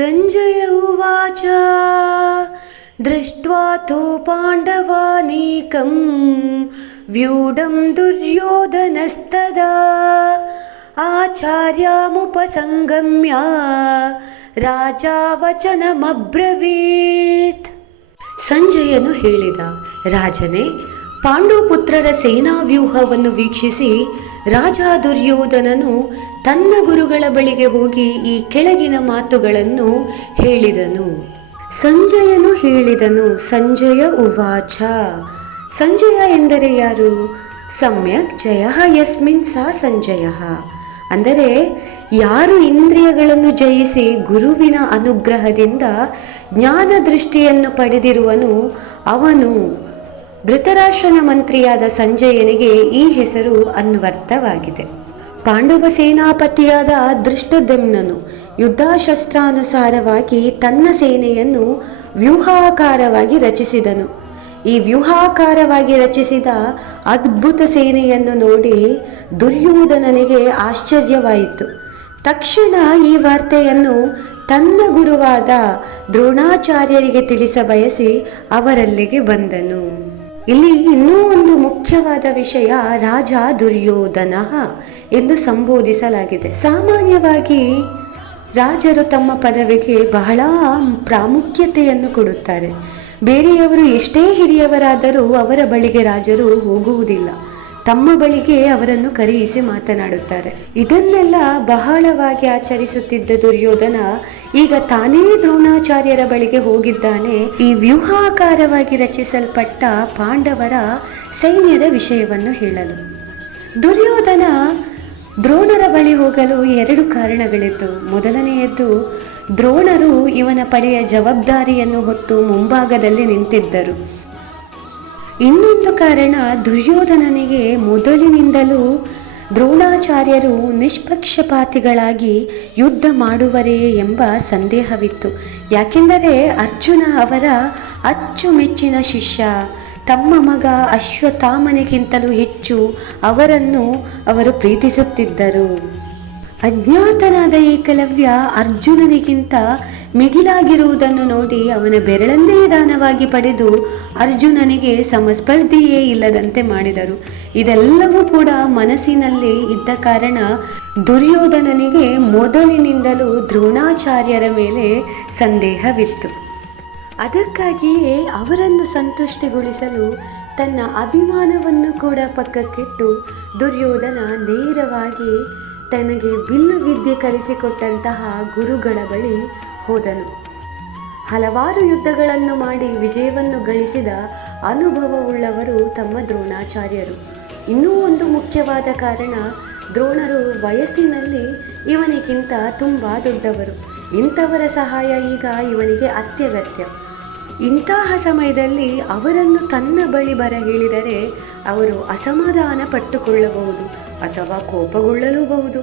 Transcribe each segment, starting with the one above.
ಸಂಜಯ ಉವಾಚ ದೃಷ್ಟ್ವಾ ತೋ ಪಾಂಡವಾನೀಕಂ ವ್ಯೂಢಂ ದುರ್ಯೋಧನಸ್ತದಾ ಆಚಾರ್ಯಮುಪಸಂಗಮ್ಯ ರಾಜಾ ವಚನಮಬ್ರವೀತ್. ಸಂಜಯನು ಹೇಳಿದ, ರಾಜನೇ, ಪಾಂಡುಪುತ್ರರ ಸೇನಾವ್ಯೂಹವನ್ನು ವೀಕ್ಷಿಸಿ ರಾಜ ದುರ್ಯೋಧನನು ತನ್ನ ಗುರುಗಳ ಬಳಿಗೆ ಹೋಗಿ ಈ ಕೆಳಗಿನ ಮಾತುಗಳನ್ನು ಹೇಳಿದನು. ಸಂಜಯನು ಹೇಳಿದನು. ಸಂಜಯ ಉವಾಚ. ಸಂಜಯ ಎಂದರೆ ಯಾರು? ಸಮ್ಯಕ್ ಜಯ ಯಸ್ಮಿನ್ ಸಾ ಸಂಜಯ. ಅಂದರೆ ಯಾರು ಇಂದ್ರಿಯಗಳನ್ನು ಜಯಿಸಿ ಗುರುವಿನ ಅನುಗ್ರಹದಿಂದ ಜ್ಞಾನ ದೃಷ್ಟಿಯನ್ನು ಪಡೆದಿರುವನು ಅವನು. ಧೃತರಾಷ್ಟ್ರನ ಮಂತ್ರಿಯಾದ ಸಂಜಯನಿಗೆ ಈ ಹೆಸರು ಅನ್ವರ್ಥವಾಗಿದೆ. ಪಾಂಡವ ಸೇನಾಪತಿಯಾದ ದೃಷ್ಟದ್ಯುಮ್ನನು ಯುದ್ಧಶಸ್ತ್ರಾನುಸಾರವಾಗಿ ತನ್ನ ಸೇನೆಯನ್ನು ವ್ಯೂಹಾಕಾರವಾಗಿ ರಚಿಸಿದನು. ಈ ವ್ಯೂಹಾಕಾರವಾಗಿ ರಚಿಸಿದ ಅದ್ಭುತ ಸೇನೆಯನ್ನು ನೋಡಿ ದುರ್ಯೋಧನನಿಗೆ ಆಶ್ಚರ್ಯವಾಯಿತು. ತಕ್ಷಣ ಈ ವಾರ್ತೆಯನ್ನು ತನ್ನ ಗುರುವಾದ ದ್ರೋಣಾಚಾರ್ಯರಿಗೆ ತಿಳಿಸಬಯಸಿ ಅವರಲ್ಲಿಗೆ ಬಂದನು. ಇಲ್ಲಿ ಇನ್ನೂ ಒಂದು ಮುಖ್ಯವಾದ ವಿಷಯ, ರಾಜ ದುರ್ಯೋಧನ ಎಂದು ಸಂಬೋಧಿಸಲಾಗಿದೆ. ಸಾಮಾನ್ಯವಾಗಿ ರಾಜರು ತಮ್ಮ ಪದವಿಗೆ ಬಹಳ ಪ್ರಾಮುಖ್ಯತೆಯನ್ನು ಕೊಡುತ್ತಾರೆ. ಬೇರೆಯವರು ಎಷ್ಟೇ ಹಿರಿಯವರಾದರೂ ಅವರ ಬಳಿಗೆ ರಾಜರು ಹೋಗುವುದಿಲ್ಲ, ತಮ್ಮ ಬಳಿಗೆ ಅವರನ್ನು ಕರೆಯಿಸಿ ಮಾತನಾಡುತ್ತಾರೆ. ಇದನ್ನೆಲ್ಲ ಬಹಳವಾಗಿ ಆಚರಿಸುತ್ತಿದ್ದ ದುರ್ಯೋಧನ ಈಗ ತಾನೇ ದ್ರೋಣಾಚಾರ್ಯರ ಬಳಿಗೆ ಹೋಗಿದ್ದಾನೆ. ಈ ವ್ಯೂಹಾಕಾರವಾಗಿ ರಚಿಸಲ್ಪಟ್ಟ ಪಾಂಡವರ ಸೈನ್ಯದ ವಿಷಯವನ್ನು ಹೇಳಲು. ದುರ್ಯೋಧನ ದ್ರೋಣರ ಬಳಿ ಹೋಗಲು 2 ಕಾರಣಗಳಿದ್ದು, ಮೊದಲನೆಯದ್ದು ದ್ರೋಣರು ಇವನ ಪಡೆಯ ಜವಾಬ್ದಾರಿಯನ್ನು ಹೊತ್ತು ಮುಂಭಾಗದಲ್ಲಿ ನಿಂತಿದ್ದರು. ಇನ್ನೊಂದು ಕಾರಣ, ದುರ್ಯೋಧನನಿಗೆ ಮೊದಲಿನಿಂದಲೂ ದ್ರೋಣಾಚಾರ್ಯರು ನಿಷ್ಪಕ್ಷಪಾತಿಗಳಾಗಿ ಯುದ್ಧ ಮಾಡುವರೇ ಎಂಬ ಸಂದೇಹವಿತ್ತು. ಯಾಕೆಂದರೆ ಅರ್ಜುನ ಅವರ ಅಚ್ಚುಮೆಚ್ಚಿನ ಶಿಷ್ಯ. ತಮ್ಮ ಮಗ ಅಶ್ವತ್ಥಾಮನಿಗಿಂತಲೂ ಹೆಚ್ಚು ಅವರನ್ನು ಅವರು ಪ್ರೀತಿಸುತ್ತಿದ್ದರು. ಅಜ್ಞಾತನಾದ ಏಕಲವ್ಯ ಅರ್ಜುನನಿಗಿಂತ ಮಿಗಿಲಾಗಿರುವುದನ್ನು ನೋಡಿ ಅವನ ಬೆರಳನ್ನೇ ದಾನವಾಗಿ ಪಡೆದು ಅರ್ಜುನನಿಗೆ ಸಮಸ್ಪರ್ಧಿಯೇ ಇಲ್ಲದಂತೆ ಮಾಡಿದರು. ಇದೆಲ್ಲವೂ ಕೂಡ ಮನಸ್ಸಿನಲ್ಲಿ ಇದ್ದ ಕಾರಣ ದುರ್ಯೋಧನನಿಗೆ ಮೊದಲಿನಿಂದಲೂ ದ್ರೋಣಾಚಾರ್ಯರ ಮೇಲೆ ಸಂದೇಹವಿತ್ತು. ಅದಕ್ಕಾಗಿಯೇ ಅವರನ್ನು ಸಂತುಷ್ಟಿಗೊಳಿಸಲು ತನ್ನ ಅಭಿಮಾನವನ್ನು ಕೂಡ ಪಕ್ಕಕ್ಕಿಟ್ಟು ದುರ್ಯೋಧನ ನೇರವಾಗಿ ತನಗೆ ಬಿಲ್ಲು ವಿದ್ಯೆ ಕಲಿಸಿಕೊಟ್ಟಂತಹ ಗುರುಗಳ ಬಳಿ ಹೋದನು. ಹಲವಾರು ಯುದ್ಧಗಳನ್ನು ಮಾಡಿ ವಿಜಯವನ್ನು ಗಳಿಸಿದ ಅನುಭವವುಳ್ಳವರು ತಮ್ಮ ದ್ರೋಣಾಚಾರ್ಯರು. ಇನ್ನೂ ಒಂದು ಮುಖ್ಯವಾದ ಕಾರಣ, ದ್ರೋಣರು ವಯಸ್ಸಿನಲ್ಲಿ ಇವನಿಗಿಂತ ತುಂಬ ದೊಡ್ಡವರು. ಇಂಥವರ ಸಹಾಯ ಈಗ ಇವನಿಗೆ ಅತ್ಯಗತ್ಯ. ಇಂತಹ ಸಮಯದಲ್ಲಿ ಅವರನ್ನು ತನ್ನ ಬಳಿ ಬರ ಹೇಳಿದರೆ ಅವರು ಅಸಮಾಧಾನ ಪಟ್ಟುಕೊಳ್ಳಬಹುದು ಅಥವಾ ಕೋಪಗೊಳ್ಳಲೂಬಹುದು.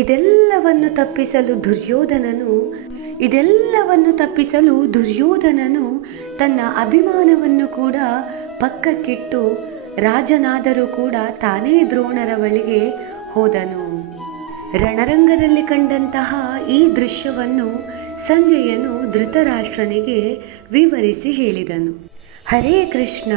ಇದೆಲ್ಲವನ್ನು ತಪ್ಪಿಸಲು ದುರ್ಯೋಧನನು ತನ್ನ ಅಭಿಮಾನವನ್ನು ಕೂಡ ಪಕ್ಕಕ್ಕಿಟ್ಟು ರಾಜನಾದರೂ ಕೂಡ ತಾನೇ ದ್ರೋಣರ ಬಳಿಗೆ ಹೋದನು. ರಣರಂಗದಲ್ಲಿ ಕಂಡಂತಹ ಈ ದೃಶ್ಯವನ್ನು ಸಂಜಯನು ಧೃತರಾಷ್ಟ್ರನಿಗೆ ವಿವರಿಸಿ ಹೇಳಿದನು. ಹರೇ ಕೃಷ್ಣ.